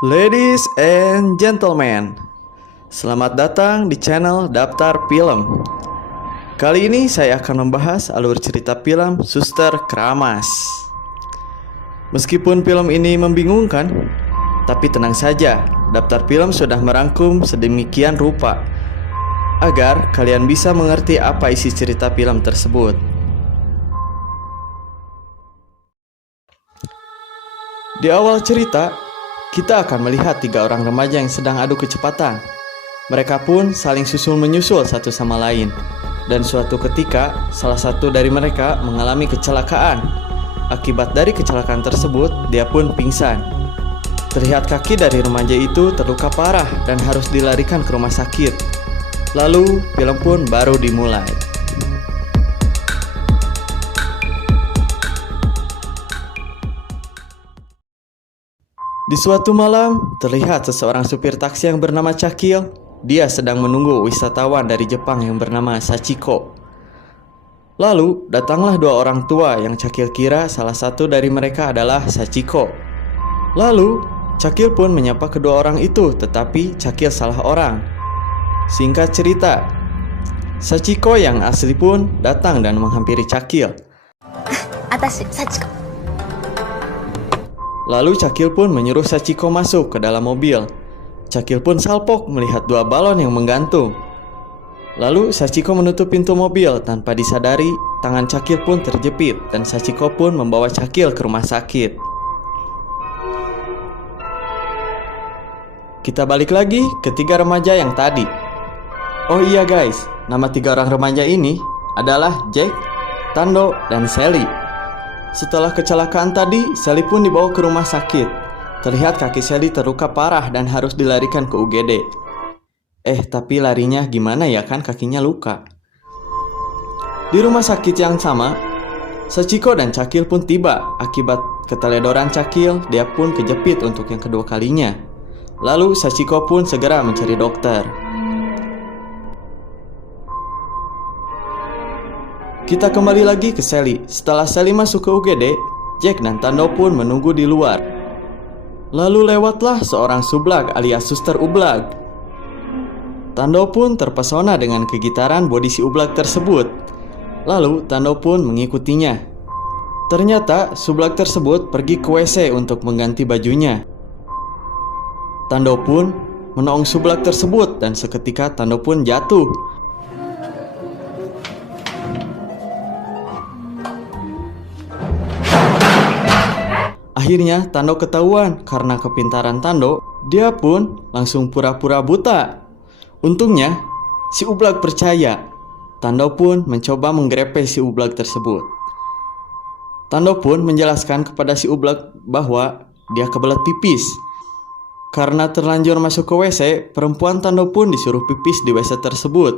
Ladies and gentlemen, selamat datang di channel Daftar Film. Kali ini saya akan membahas alur cerita film Suster Keramas. Meskipun film ini membingungkan, tapi tenang saja, Daftar Film sudah merangkum sedemikian rupa agar kalian bisa mengerti apa isi cerita film tersebut. Di awal cerita, kita akan melihat 3 orang remaja yang sedang adu kecepatan. Mereka pun saling susul-menyusul satu sama lain. Dan suatu ketika, salah satu dari mereka mengalami kecelakaan. Akibat dari kecelakaan tersebut, dia pun pingsan. Terlihat kaki dari remaja itu terluka parah dan harus dilarikan ke rumah sakit. Lalu, film pun baru dimulai. Di suatu malam, terlihat seseorang supir taksi yang bernama Cakil. Dia sedang menunggu wisatawan dari Jepang yang bernama Sachiko. Lalu, datanglah 2 orang tua yang Cakil kira salah satu dari mereka adalah Sachiko. Lalu, Cakil pun menyapa kedua orang itu, tetapi Cakil salah orang. Singkat cerita, Sachiko yang asli pun datang dan menghampiri Cakil. Atashi, Sachiko. Lalu Cakil pun menyuruh Sachiko masuk ke dalam mobil. Cakil pun salpok melihat 2 balon yang menggantung. Lalu Sachiko menutup pintu mobil. Tanpa disadari, tangan Cakil pun terjepit dan Sachiko pun membawa Cakil ke rumah sakit. Kita balik lagi ke 3 remaja yang tadi. Oh iya guys, nama 3 orang remaja ini adalah Jack, Tando, dan Sally. Setelah kecelakaan tadi, Sally pun dibawa ke rumah sakit. Terlihat kaki Sally terluka parah dan harus dilarikan ke UGD. Tapi larinya gimana ya, kan kakinya luka. Di rumah sakit yang sama, Sachiko dan Cakil pun tiba. Akibat keteledoran Cakil, dia pun kejepit untuk yang kedua kalinya. Lalu Sachiko pun segera mencari dokter. Kita kembali lagi ke Sally. Setelah Sally masuk ke UGD, Jack dan Tando pun menunggu di luar. Lalu lewatlah seorang sublag alias Suster Ublag. Tando pun terpesona dengan kegitaran bodi si Ublag tersebut. Lalu Tando pun mengikutinya. Ternyata sublag tersebut pergi ke WC untuk mengganti bajunya. Tando pun menolong sublag tersebut dan seketika Tando pun jatuh. Akhirnya Tando ketahuan. Karena kepintaran Tando, dia pun langsung pura-pura buta. Untungnya si Ublag percaya. Tando pun mencoba menggrepe si Ublag tersebut. Tando pun menjelaskan kepada si Ublag bahwa dia kebelet pipis. Karena terlanjur masuk ke WC, perempuan Tando pun disuruh pipis di WC tersebut.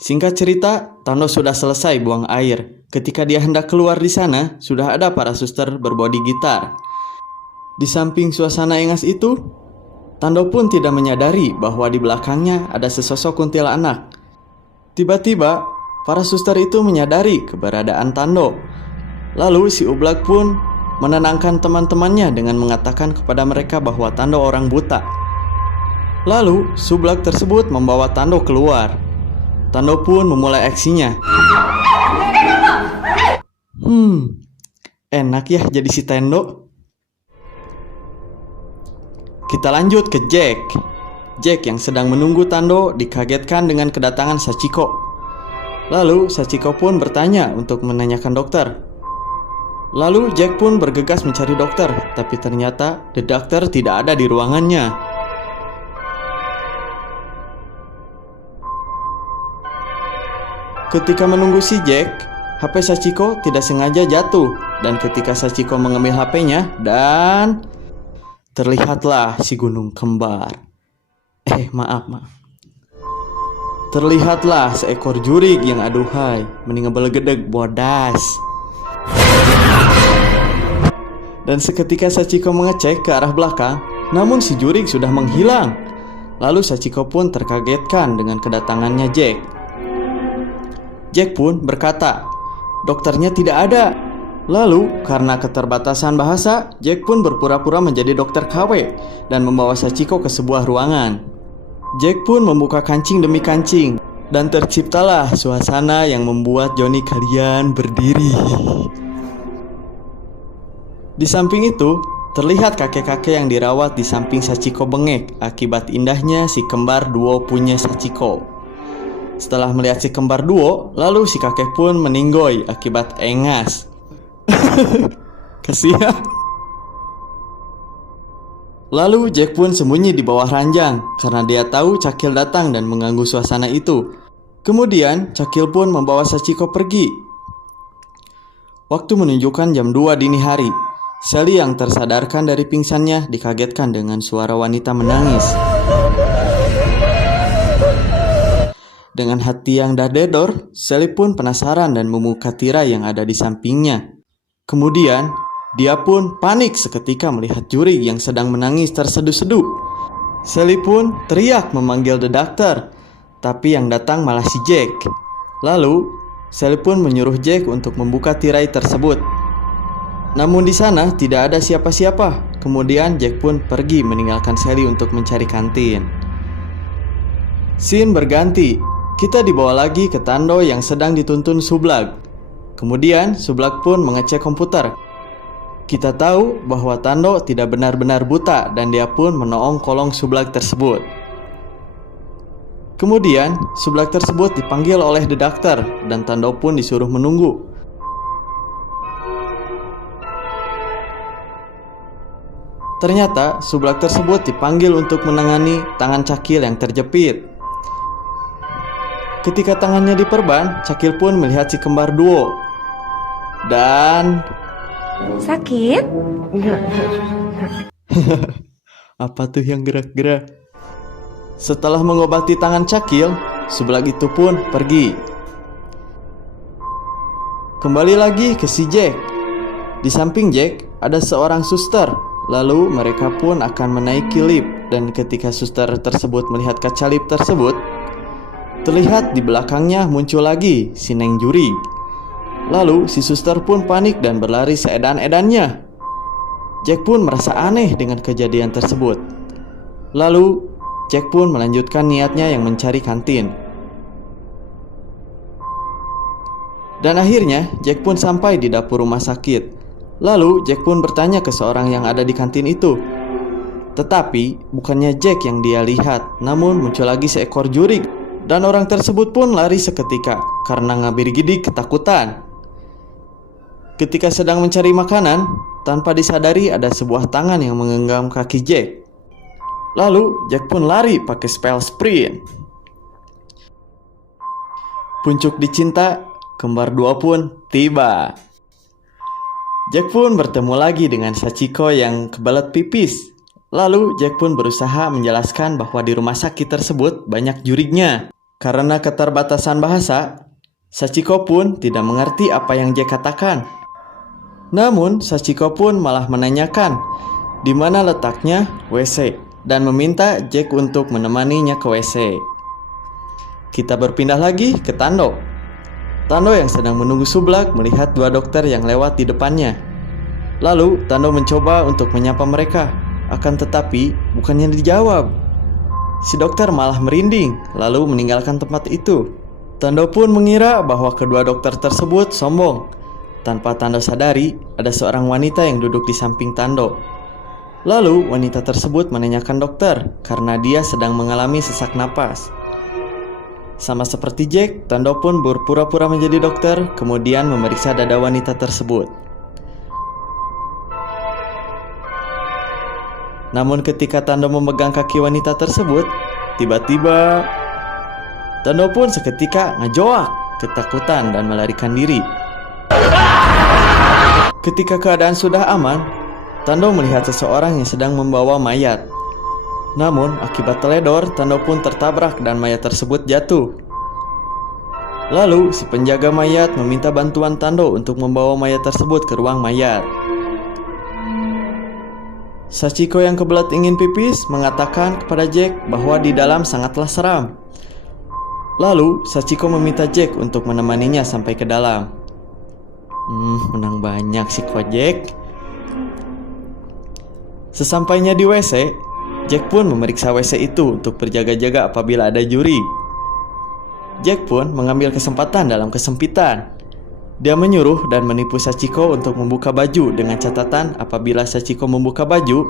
Singkat cerita, Tando sudah selesai buang air. Ketika dia hendak keluar di sana, sudah ada para suster berbodi gitar. Di samping suasana engas itu, Tando pun tidak menyadari bahwa di belakangnya ada sesosok kuntilanak. Tiba-tiba, para suster itu menyadari keberadaan Tando. Lalu si Ublag pun menenangkan teman-temannya dengan mengatakan kepada mereka bahwa Tando orang buta. Lalu, sublag tersebut membawa Tando keluar. Tando pun memulai aksinya. Enak ya jadi si Tando. Kita lanjut ke Jack. Jack yang sedang menunggu Tando dikagetkan dengan kedatangan Sachiko. Lalu Sachiko pun bertanya untuk menanyakan dokter. Lalu Jack pun bergegas mencari dokter, tapi ternyata the doctor tidak ada di ruangannya. Ketika menunggu si Jack, HP Sachiko tidak sengaja jatuh. Dan ketika Sachiko mengambil HP-nya, dan terlihatlah si gunung kembar. Maaf. Terlihatlah seekor jurig yang aduhai, mending ngebelegedeg bodas. Dan seketika Sachiko mengecek ke arah belakang, namun si jurig sudah menghilang. Lalu Sachiko pun terkagetkan dengan kedatangannya Jack. Jack pun berkata, dokternya tidak ada. Lalu, karena keterbatasan bahasa, Jack pun berpura-pura menjadi dokter KW dan membawa Sachiko ke sebuah ruangan. Jack pun membuka kancing demi kancing, dan terciptalah suasana yang membuat Johnny kalian berdiri. Di samping itu, terlihat kakek-kakek yang dirawat di samping Sachiko bengek akibat indahnya si kembar duo punya Sachiko. Setelah melihat si kembar duo, lalu si kakek pun meninggoy akibat engas. Kasihan. Lalu Jack pun sembunyi di bawah ranjang karena dia tahu Cakil datang dan mengganggu suasana itu. Kemudian Cakil pun membawa Sachiko pergi. Waktu menunjukkan jam 2 dini hari. Sally yang tersadarkan dari pingsannya dikagetkan dengan suara wanita menangis. Dengan hati yang dah dedor, Sally pun penasaran dan membuka tirai yang ada di sampingnya. Kemudian, dia pun panik seketika melihat Jurig yang sedang menangis terseduh-seduh. Sally pun teriak memanggil the doctor, tapi yang datang malah si Jack. Lalu, Sally pun menyuruh Jack untuk membuka tirai tersebut. Namun di sana tidak ada siapa-siapa. Kemudian Jack pun pergi meninggalkan Sally untuk mencari kantin. Scene berganti. Kita dibawa lagi ke Tando yang sedang dituntun Sublag. Kemudian Sublag pun mengecek komputer. Kita tahu bahwa Tando tidak benar-benar buta dan dia pun menoong kolong Sublag tersebut. Kemudian Sublag tersebut dipanggil oleh the doctor dan Tando pun disuruh menunggu. Ternyata Sublag tersebut dipanggil untuk menangani tangan Cakil yang terjepit. Ketika tangannya diperban, Cakil pun melihat si kembar duo. Dan Sakit? apa tuh yang gerak-gerak? Setelah mengobati tangan Cakil, Sublag itu pun pergi. Kembali lagi ke si Jack. Di samping Jack ada seorang suster. Lalu mereka pun akan menaiki lift. Dan ketika suster tersebut melihat kaca lift tersebut, terlihat di belakangnya muncul lagi si Neng Jurig. Lalu si suster pun panik dan berlari seedan-edannya. Jack pun merasa aneh dengan kejadian tersebut. Lalu Jack pun melanjutkan niatnya yang mencari kantin. Dan akhirnya Jack pun sampai di dapur rumah sakit. Lalu Jack pun bertanya ke seorang yang ada di kantin itu. Tetapi bukannya Jack yang dia lihat, namun muncul lagi seekor jurig. Dan orang tersebut pun lari seketika karena ngabir-gidik ketakutan. Ketika sedang mencari makanan, tanpa disadari ada sebuah tangan yang menggenggam kaki Jack. Lalu Jack pun lari pakai spell sprint. Puncuk dicinta, kembar dua pun tiba. Jack pun bertemu lagi dengan Sachiko yang kebelet pipis. Lalu Jack pun berusaha menjelaskan bahwa di rumah sakit tersebut banyak jurignya. Karena keterbatasan bahasa, Sachiko pun tidak mengerti apa yang Jack katakan. Namun Sachiko pun malah menanyakan di mana letaknya WC dan meminta Jack untuk menemaninya ke WC. Kita berpindah lagi ke Tando. Tando yang sedang menunggu Sublag melihat dua dokter yang lewat di depannya. Lalu Tando mencoba untuk menyapa mereka, akan tetapi bukannya dijawab. Si dokter malah merinding lalu meninggalkan tempat itu. Tando pun mengira bahwa kedua dokter tersebut sombong. Tanpa Tando sadari, ada seorang wanita yang duduk di samping Tando. Lalu wanita tersebut menanyakan dokter karena dia sedang mengalami sesak napas. Sama seperti Jack, Tando pun berpura-pura menjadi dokter, kemudian memeriksa dada wanita tersebut. Namun ketika Tando memegang kaki wanita tersebut, tiba-tiba Tando pun seketika ngejoak ketakutan dan melarikan diri. Ketika keadaan sudah aman, Tando melihat seseorang yang sedang membawa mayat. Namun akibat teledor, Tando pun tertabrak dan mayat tersebut jatuh. Lalu si penjaga mayat meminta bantuan Tando untuk membawa mayat tersebut ke ruang mayat. Sachiko yang kebelet ingin pipis mengatakan kepada Jack bahwa di dalam sangatlah seram. Lalu Sachiko meminta Jack untuk menemaninya sampai ke dalam. Menang banyak si Jack. Sesampainya di WC, Jack pun memeriksa WC itu untuk berjaga-jaga apabila ada juri. Jack pun mengambil kesempatan dalam kesempitan. Dia menyuruh dan menipu Sachiko untuk membuka baju dengan catatan apabila Sachiko membuka baju,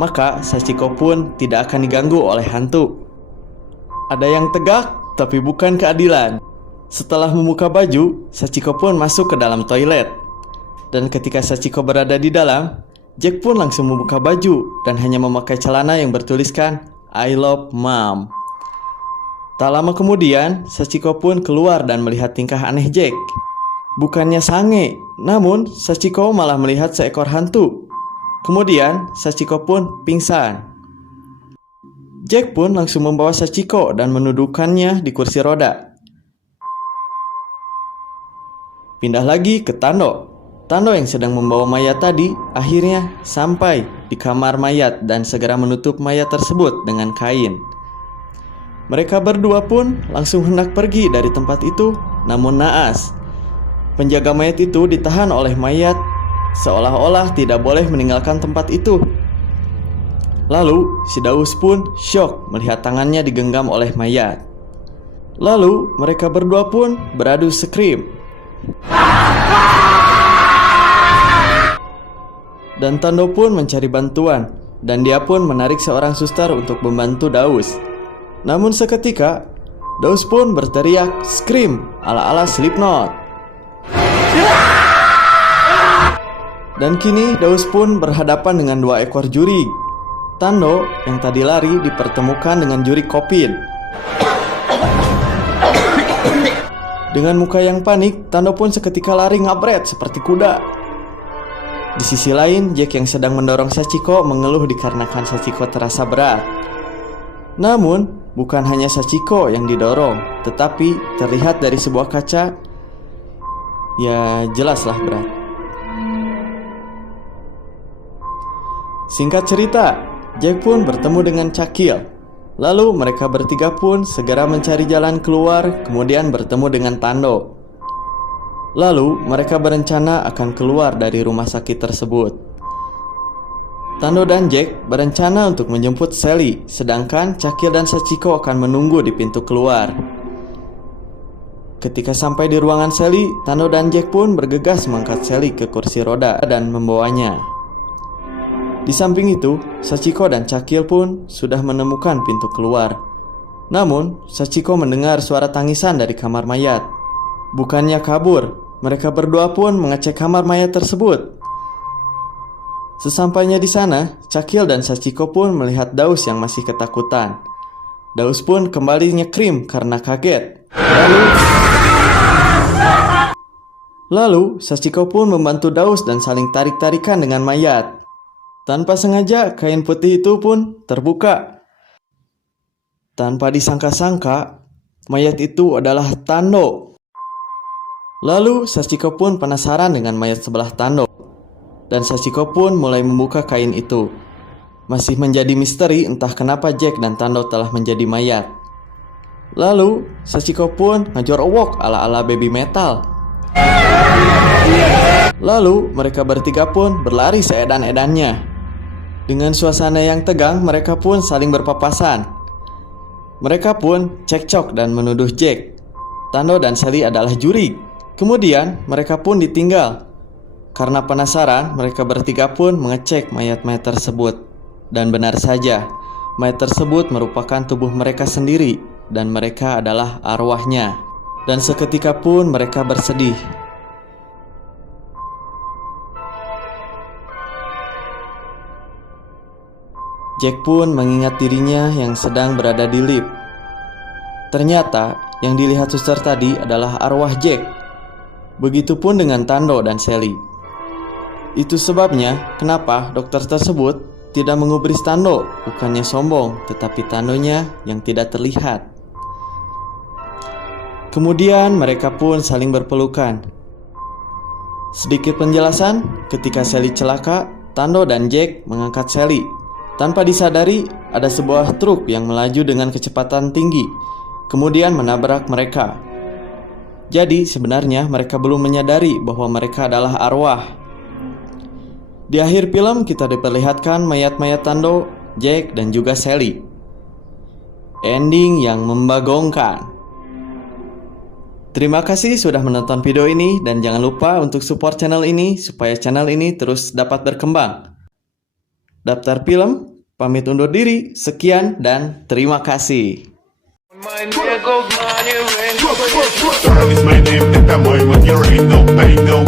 maka Sachiko pun tidak akan diganggu oleh hantu. Ada yang tegak, tapi bukan keadilan. Setelah membuka baju, Sachiko pun masuk ke dalam toilet. Dan ketika Sachiko berada di dalam, Jack pun langsung membuka baju dan hanya memakai celana yang bertuliskan I love mom. Tak lama kemudian, Sachiko pun keluar dan melihat tingkah aneh Jack. Bukannya sange, namun Sachiko malah melihat seekor hantu. Kemudian, Sachiko pun pingsan. Jack pun langsung membawa Sachiko dan menundukkannya di kursi roda. Pindah lagi ke Tando. Tando yang sedang membawa mayat tadi akhirnya sampai di kamar mayat dan segera menutup mayat tersebut dengan kain. Mereka berdua pun langsung hendak pergi dari tempat itu, namun naas. Penjaga mayat itu ditahan oleh mayat seolah-olah tidak boleh meninggalkan tempat itu. Lalu si Daus pun syok melihat tangannya digenggam oleh mayat. Lalu mereka berdua pun beradu skrim. Dan Tando pun mencari bantuan, dan dia pun menarik seorang suster untuk membantu Daus. Namun seketika Daus pun berteriak skrim ala-ala Slipknot. Dan kini Daus pun berhadapan dengan dua ekor juri. Tando yang tadi lari dipertemukan dengan juri Kopin. Dengan muka yang panik, Tando pun seketika lari ngabret seperti kuda. Di sisi lain, Jack yang sedang mendorong Sachiko mengeluh dikarenakan Sachiko terasa berat. Namun, bukan hanya Sachiko yang didorong, tetapi terlihat dari sebuah kaca, ya jelaslah berat. Singkat cerita, Jack pun bertemu dengan Cakil. Lalu mereka bertiga pun segera mencari jalan keluar, kemudian bertemu dengan Tando. Lalu mereka berencana akan keluar dari rumah sakit tersebut. Tando dan Jack berencana untuk menjemput Sally, sedangkan Cakil dan Sachiko akan menunggu di pintu keluar. Ketika sampai di ruangan Sally, Tando dan Jack pun bergegas mengangkat Sally ke kursi roda dan membawanya. Di samping itu, Sachiko dan Cakil pun sudah menemukan pintu keluar. Namun, Sachiko mendengar suara tangisan dari kamar mayat. Bukannya kabur, mereka berdua pun mengecek kamar mayat tersebut. Sesampainya di sana, Cakil dan Sachiko pun melihat Daus yang masih ketakutan. Daus pun kembali nyekrim karena kaget. Lalu Sachiko pun membantu Daus dan saling tarik-tarikan dengan mayat. Tanpa sengaja, kain putih itu pun terbuka. Tanpa disangka-sangka, mayat itu adalah Tando. Lalu Sachiko pun penasaran dengan mayat sebelah Tando. Dan Sachiko pun mulai membuka kain itu. Masih menjadi misteri entah kenapa Jack dan Tando telah menjadi mayat. Lalu Sachiko pun ngajorowok ala-ala baby metal. Lalu mereka bertiga pun berlari seedan-edannya. Dengan suasana yang tegang, mereka pun saling berpapasan. Mereka pun cekcok dan menuduh Jack. Tando dan Sally adalah juri. Kemudian mereka pun ditinggal. Karena penasaran, mereka bertiga pun mengecek mayat-mayat tersebut. Dan benar saja, mayat tersebut merupakan tubuh mereka sendiri, dan mereka adalah arwahnya. Dan seketika pun mereka bersedih. Jack pun mengingat dirinya yang sedang berada di lift. Ternyata yang dilihat suster tadi adalah arwah Jack. Begitupun dengan Tando dan Sally. Itu sebabnya kenapa dokter tersebut tidak mengubris Tando. Bukannya sombong, tetapi Tandonya yang tidak terlihat. Kemudian mereka pun saling berpelukan. Sedikit penjelasan, ketika Sally celaka, Tando dan Jack mengangkat Sally. Tanpa disadari, ada sebuah truk yang melaju dengan kecepatan tinggi, kemudian menabrak mereka. Jadi sebenarnya mereka belum menyadari bahwa mereka adalah arwah. Di akhir film kita diperlihatkan mayat-mayat Tando, Jack, dan juga Sally. Ending yang membagongkan. Terima kasih sudah menonton video ini dan jangan lupa untuk support channel ini supaya channel ini terus dapat berkembang. Daftar Film, pamit undur diri, sekian dan terima kasih. Is my name, это мой, вот your ain't no pain, no